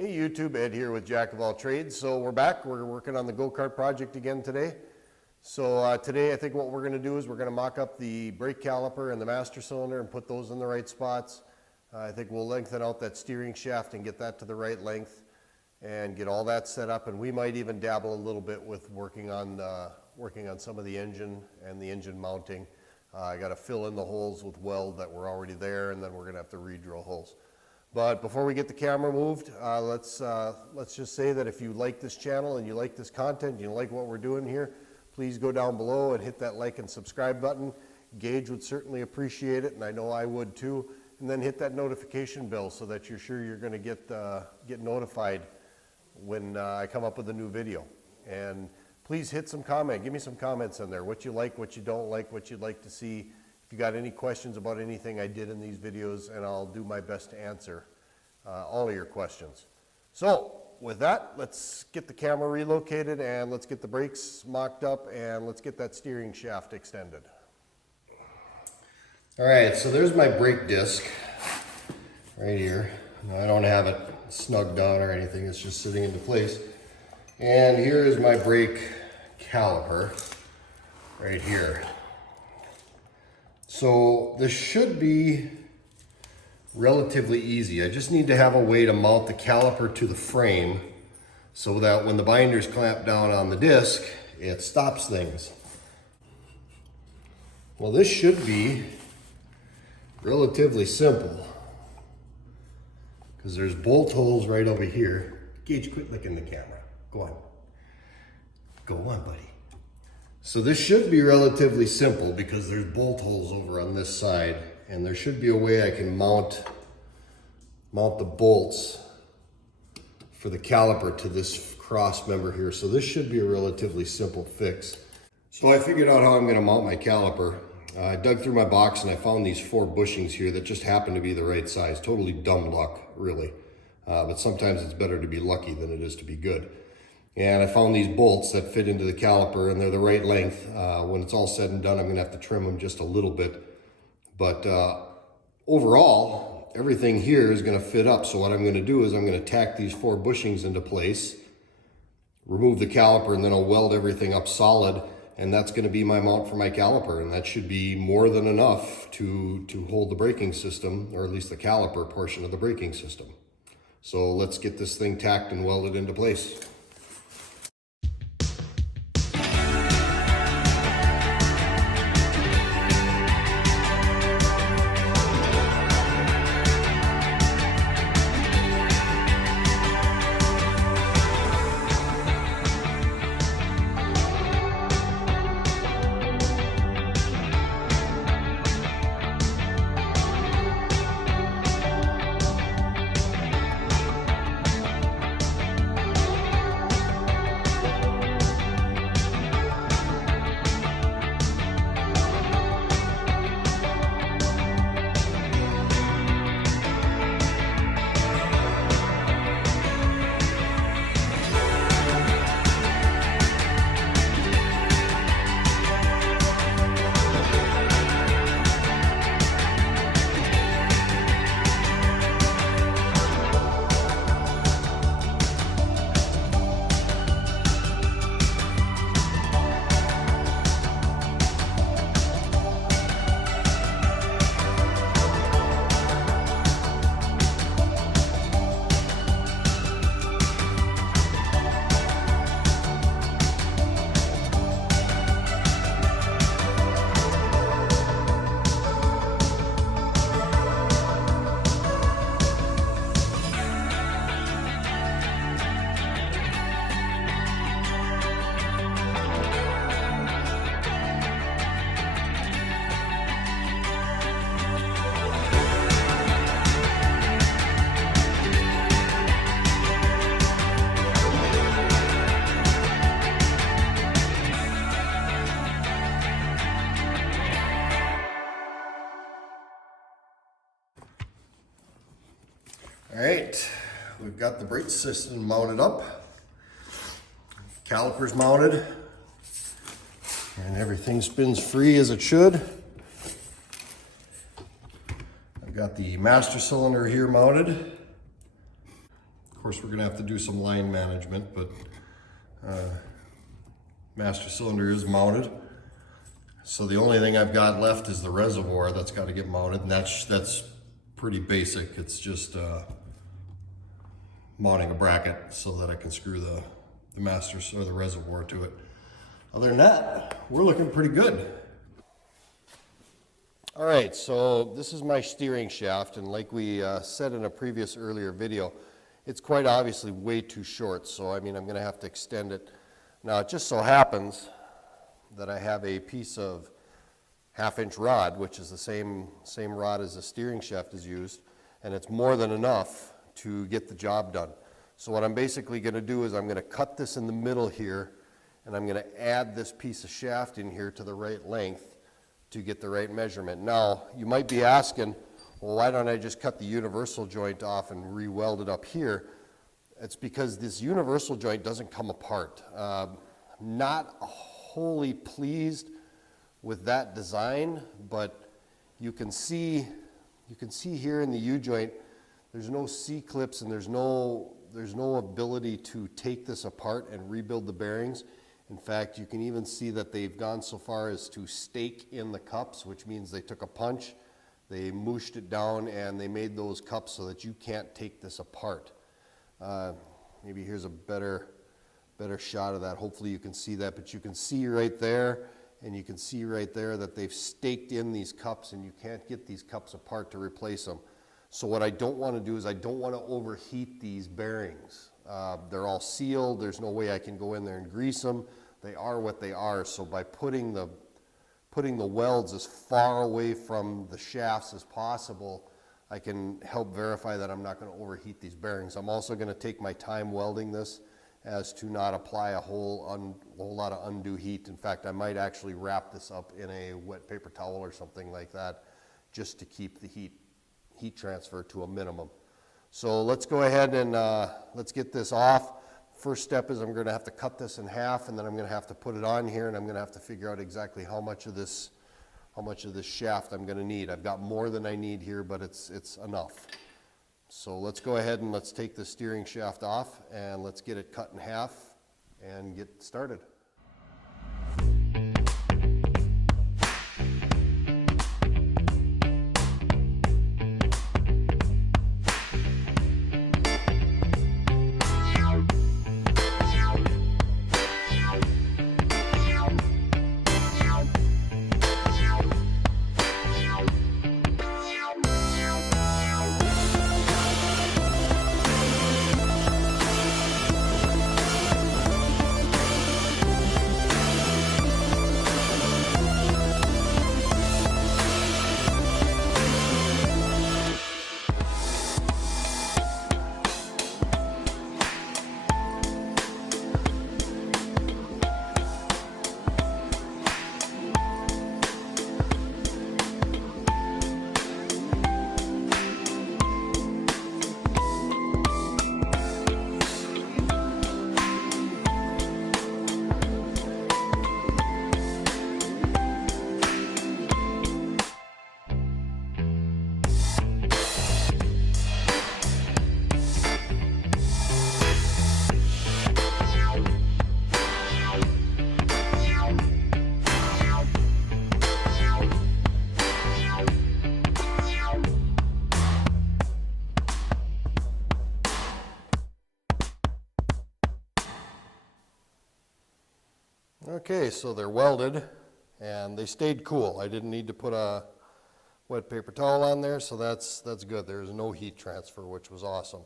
Hey YouTube, Ed here with Jack of All Trades. So we're back. We're working on the go-kart project again today. So today I think what we're going to do is we're going to mock up the brake caliper and the master cylinder and put those in the right spots. I think we'll lengthen out that steering shaft and get that to the right length and get all that set up. And we might even dabble a little bit with working on some of the engine and the engine mounting. I got to fill in the holes with weld that were already there, and then we're going to have to re-drill holes. But before we get the camera moved, let's just say that if you like this channel and you like this content, you like what we're doing here, please go down below and hit that like and subscribe button. Gage would certainly appreciate it, and I know I would too. And then hit that notification bell so that you're sure you're going to get notified when I come up with a new video. And please hit some comment. Give me some comments in there. What you like, what you don't like, what you'd like to see. If you got any questions about anything I did in these videos, and I'll do my best to answer all of your questions. So with that, let's get the camera relocated and let's get the brakes mocked up and let's get that steering shaft extended. All right, so there's my brake disc right here. I don't have it snugged on or anything. It's just sitting into place. And here is my brake caliper right here. So this should be relatively easy. I just need to have a way to mount the caliper to the frame so that when the binders clamp down on the disc, it stops things. Well, this should be relatively simple because there's bolt holes right over here. Gage, quit licking the camera. Go on. Go on, buddy. So this should be relatively simple because there's bolt holes over on this side, and there should be a way I can mount the bolts for the caliper to this cross member here. So this should be a relatively simple fix. So I figured out how I'm going to mount my caliper. I dug through my box and I found these 4 bushings here that just happen to be the right size. Totally dumb luck, really. But sometimes it's better to be lucky than it is to be good. And I found these bolts that fit into the caliper and they're the right length. When it's all said and done, I'm gonna have to trim them just a little bit. But overall, everything here is gonna fit up. So what I'm gonna do is I'm gonna tack these 4 bushings into place, remove the caliper, and then I'll weld everything up solid. And that's gonna be my mount for my caliper. And that should be more than enough to hold the braking system, or at least the caliper portion of the braking system. So let's get this thing tacked and welded into place. All right, we've got the brake system mounted up, calipers mounted, and everything spins free as it should. I've got the master cylinder here mounted. Of course, we're gonna have to do some line management, but master cylinder is mounted. So the only thing I've got left is the reservoir that's got to get mounted, and that's pretty basic. It's just mounting a bracket so that I can screw the master or the reservoir to it. Other than that, we're looking pretty good. All right, so this is my steering shaft, and like we said in a previous earlier video, it's quite obviously way too short, so I mean I'm going to have to extend it. Now it just so happens that I have a piece of 1/2-inch rod, which is the same rod as the steering shaft is used, and it's more than enough to get the job done. So what I'm basically going to do is I'm going to cut this in the middle here, and I'm going to add this piece of shaft in here to the right length to get the right measurement. Now, you might be asking, well, why don't I just cut the universal joint off and re-weld it up here? It's because this universal joint doesn't come apart. Not wholly pleased with that design, but you can see here in the U-joint, there's no C-clips and there's no ability to take this apart and rebuild the bearings. In fact, you can even see that they've gone so far as to stake in the cups, which means they took a punch, they mooshed it down, and they made those cups so that you can't take this apart. Maybe here's a better shot of that. Hopefully you can see that, but you can see right there, and you can see right there that they've staked in these cups, and you can't get these cups apart to replace them. So what I don't want to do is I don't want to overheat these bearings. They're all sealed. There's no way I can go in there and grease them. They are what they are. So by putting the welds as far away from the shafts as possible, I can help verify that I'm not going to overheat these bearings. I'm also going to take my time welding this as to not apply a whole lot of undue heat. In fact, I might actually wrap this up in a wet paper towel or something like that just to keep the heat transfer to a minimum. So let's go ahead and let's get this off. First step is I'm going to have to cut this in half, and then I'm going to have to put it on here, and I'm going to have to figure out exactly how much of this shaft I'm going to need. I've got more than I need here, but it's enough. So let's go ahead and let's take the steering shaft off, and let's get it cut in half and get started. Okay, so they're welded and they stayed cool. I didn't need to put a wet paper towel on there, so that's good. There's no heat transfer, which was awesome.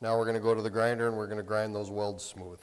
Now we're going to go to the grinder and we're going to grind those welds smooth.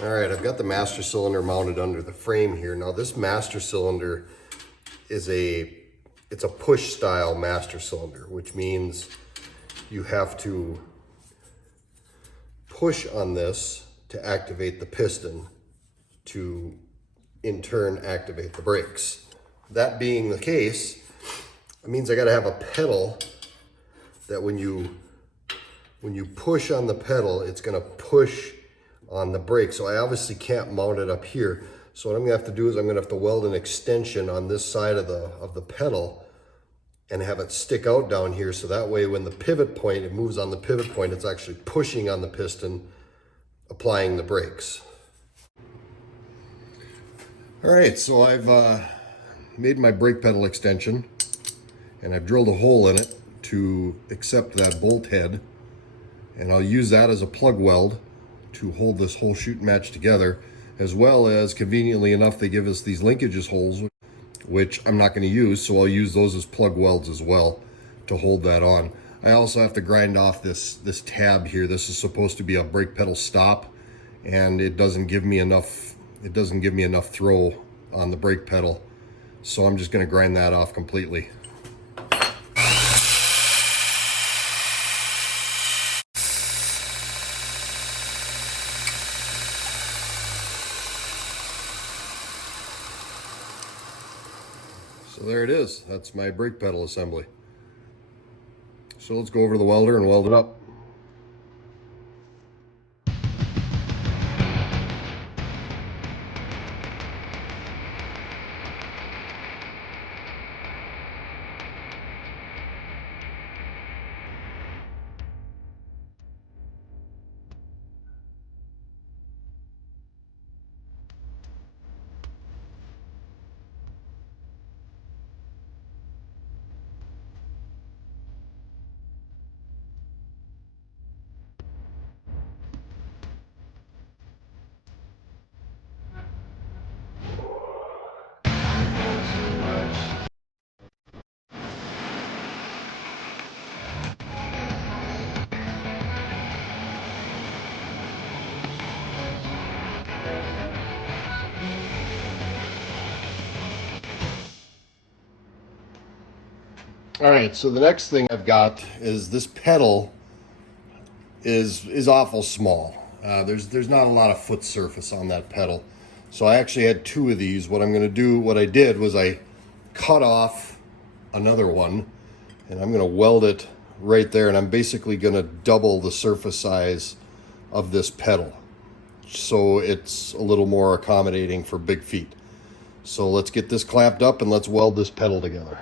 All right, I've got the master cylinder mounted under the frame here. Now this master cylinder is it's a push style master cylinder, which means you have to push on this to activate the piston to in turn activate the brakes. That being the case, it means I got to have a pedal that when you push on the pedal, it's going to push on the brake. So I obviously can't mount it up here. So what I'm going to have to do is I'm going to have to weld an extension on this side of the pedal and have it stick out down here, so that way when the pivot point, it moves on the pivot point, it's actually pushing on the piston, applying the brakes. All right, so I've made my brake pedal extension and I've drilled a hole in it to accept that bolt head, and I'll use that as a plug weld to hold this whole shoot and match together, as well as, conveniently enough, they give us these linkages holes, which I'm not going to use, so I'll use those as plug welds as well to hold that on. I also have to grind off this tab here. This is supposed to be a brake pedal stop, and it doesn't give me enough throw on the brake pedal, so I'm just going to grind that off completely. So there it is. That's my brake pedal assembly. So let's go over to the welder and weld it up. All right, so the next thing I've got is this pedal is awful small. There's not a lot of foot surface on that pedal. So I actually had two of these. What I did was I cut off another one, and I'm gonna weld it right there, and I'm basically gonna double the surface size of this pedal, so it's a little more accommodating for big feet. So let's get this clamped up and let's weld this pedal together.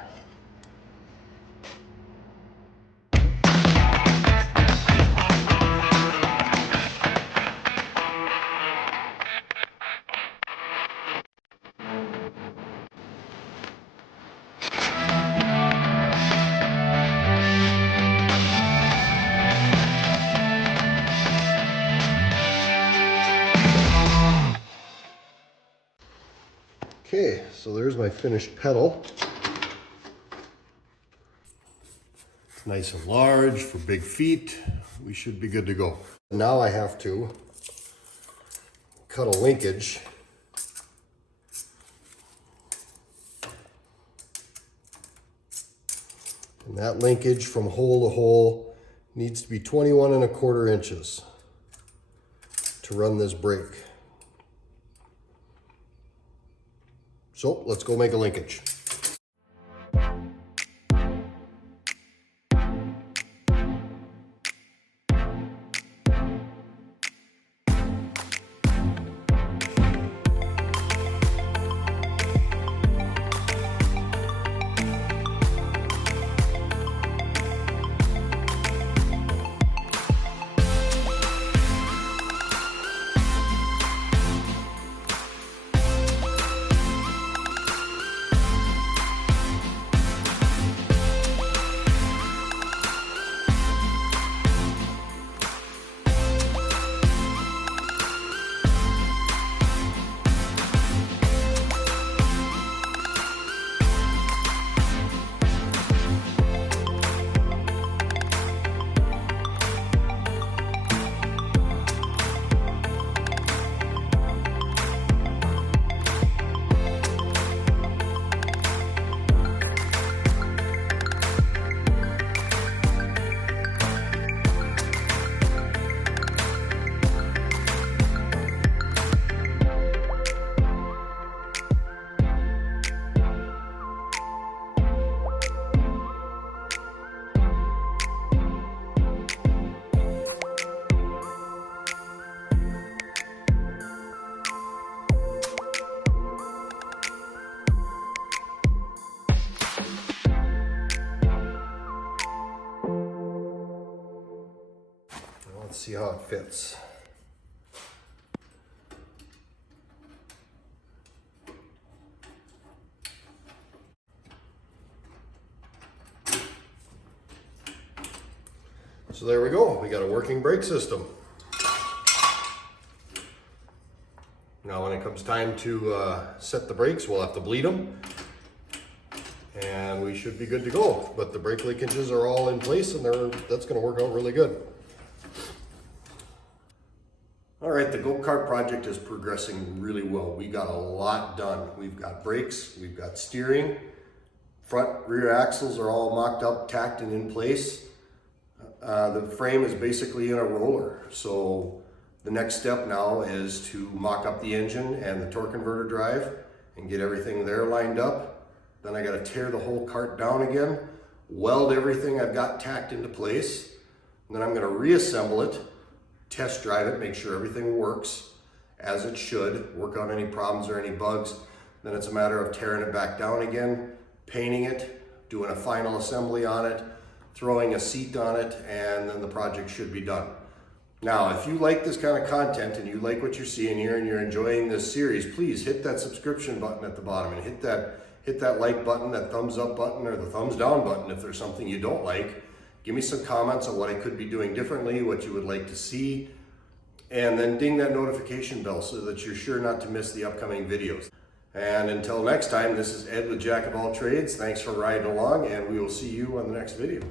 Okay, so there's my finished pedal. It's nice and large for big feet. We should be good to go. Now I have to cut a linkage. And that linkage from hole to hole needs to be 21¼ inches to run this brake. So let's go make a linkage. see how it fits. So there we go, we got a working brake system. Now when it comes time to set the brakes, we'll have to bleed them. And we should be good to go. But the brake linkages are all in place and that's gonna work out really good. All right, the go-kart project is progressing really well. We got a lot done. We've got brakes, we've got steering, front, rear axles are all mocked up, tacked and in place. The frame is basically in a roller. So the next step now is to mock up the engine and the torque converter drive and get everything there lined up. Then I gotta tear the whole cart down again, weld everything I've got tacked into place. And then I'm gonna reassemble it, test drive it, make sure everything works as it should, work out any problems or any bugs. Then it's a matter of tearing it back down again, painting it, doing a final assembly on it, throwing a seat on it, and then the project should be done. Now, if you like this kind of content and you like what you're seeing here and you're enjoying this series, please hit that subscription button at the bottom and hit that like button, that thumbs up button, or the thumbs down button if there's something you don't like. Give me some comments on what I could be doing differently, what you would like to see, and then ding that notification bell so that you're sure not to miss the upcoming videos. And until next time, this is Ed with Jack of All Trades. Thanks for riding along, and we will see you on the next video.